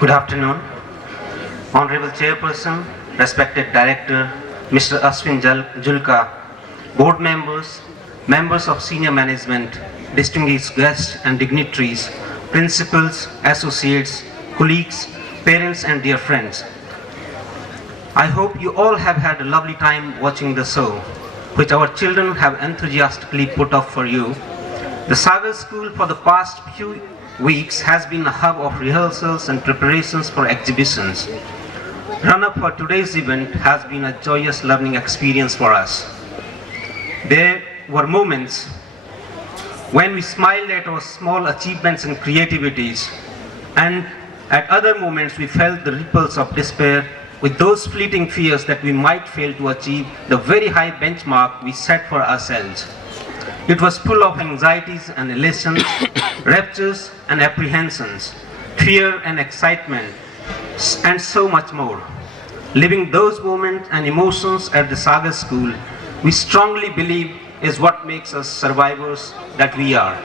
Good afternoon, Honorable Chairperson, respected Director, Mr. Aswin Julka, Board members, members of senior management, distinguished guests and dignitaries, principals, associates, colleagues, parents and dear friends. I hope you all have had a lovely time watching the show, which our children have enthusiastically put up for you. The Sagar School for the past few weeks has been a hub of rehearsals and preparations for exhibitions. Run-up for today's event has been a joyous learning experience for us. There were moments when we smiled at our small achievements and creativities, and at other moments we felt the ripples of despair with those fleeting fears that we might fail to achieve the very high benchmark we set for ourselves. It was full of anxieties and elations, raptures and apprehensions, fear and excitement, and so much more. Living those moments and emotions at the Sagar School, we strongly believe is what makes us survivors that we are.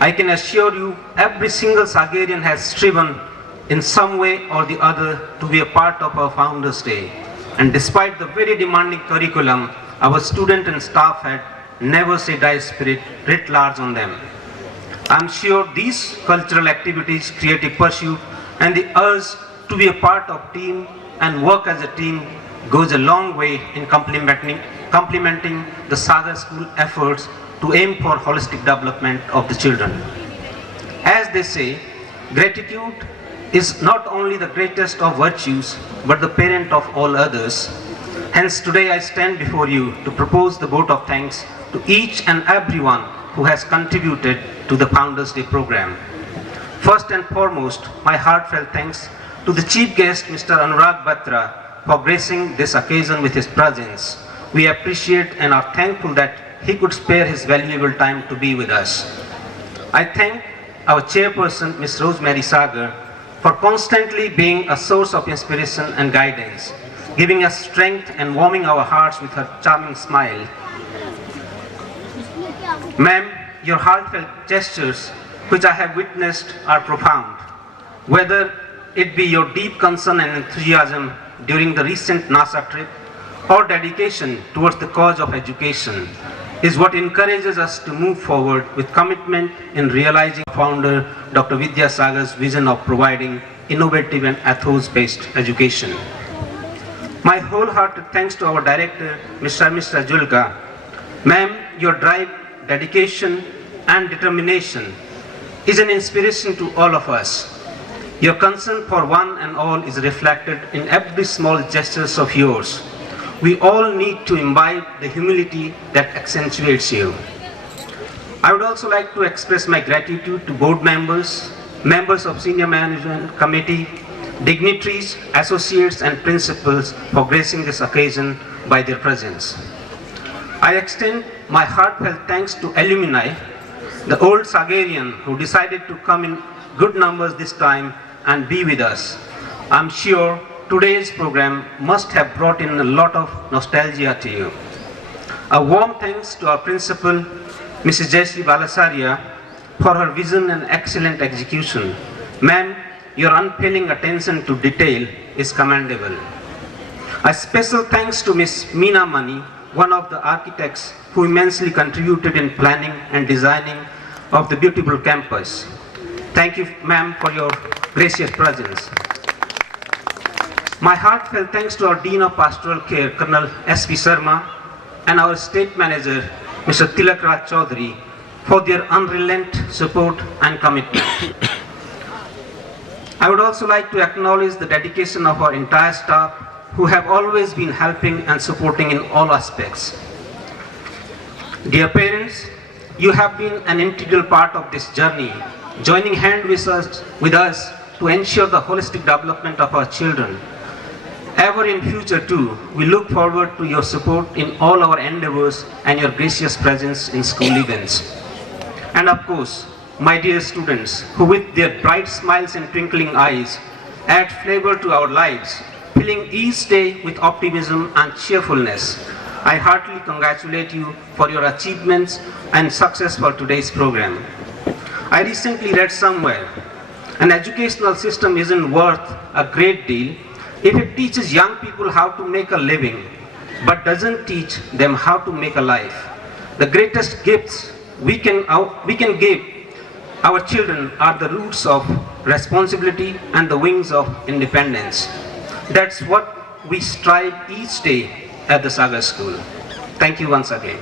I can assure you, every single Sagarian has striven in some way or the other to be a part of our Founders' Day. And despite the very demanding curriculum, our student and staff had never say die spirit writ large on them. I'm sure these cultural activities create a pursuit and the urge to be a part of team and work as a team goes a long way in complementing the Sagar School efforts to aim for holistic development of the children. As they say, gratitude is not only the greatest of virtues but the parent of all others. Hence today I stand before you to propose the vote of thanks to each and everyone who has contributed to the Founders' Day program. First and foremost, my heartfelt thanks to the chief guest, Mr. Anurag Batra, for gracing this occasion with his presence. We appreciate and are thankful that he could spare his valuable time to be with us. I thank our chairperson, Ms. Rosemary Sagar, for constantly being a source of inspiration and guidance, giving us strength and warming our hearts with her charming smile. Ma'am, your heartfelt gestures, which I have witnessed, are profound. Whether it be your deep concern and enthusiasm during the recent NASA trip or dedication towards the cause of education, is what encourages us to move forward with commitment in realizing founder Dr. Vidya Sagar's vision of providing innovative and ethos-based education. My wholehearted thanks to our director, Mr. Julka. Ma'am, your drive, dedication and determination is an inspiration to all of us. Your concern for one and all is reflected in every small gestures of yours. We all need to imbibe the humility that accentuates you. I would also like to express my gratitude to board members, members of senior management committee, dignitaries, associates and principals for gracing this occasion by their presence. I extend my heartfelt thanks to alumni, the old Sagarian who decided to come in good numbers this time and be with us. I'm sure today's program must have brought in a lot of nostalgia to you. A warm thanks to our principal, Mrs. Jayashree Balasaria, for her vision and excellent execution. Ma'am, your unfailing attention to detail is commendable. A special thanks to Ms. Meena Mani, one of the architects who immensely contributed in planning and designing of the beautiful campus. Thank you, ma'am, for your gracious presence. My heartfelt thanks to our Dean of Pastoral Care, Colonel S.P. Sharma, and our State Manager, Mr. Tilak Raj Chaudhary, for their unrelenting support and commitment. I would also like to acknowledge the dedication of our entire staff who have always been helping and supporting in all aspects. Dear parents, you have been an integral part of this journey, joining hands with us to ensure the holistic development of our children. Ever in future too, we look forward to your support in all our endeavors and your gracious presence in school events. And of course, my dear students, who with their bright smiles and twinkling eyes add flavor to our lives, filling each day with optimism and cheerfulness, I heartily congratulate you for your achievements and success for today's program. I recently read somewhere An educational system isn't worth a great deal if it teaches young people how to make a living, but doesn't teach them how to make a life. The greatest gifts we can give our children are the roots of responsibility and the wings of independence. That's what we strive each day at the Sagar School. Thank you once again.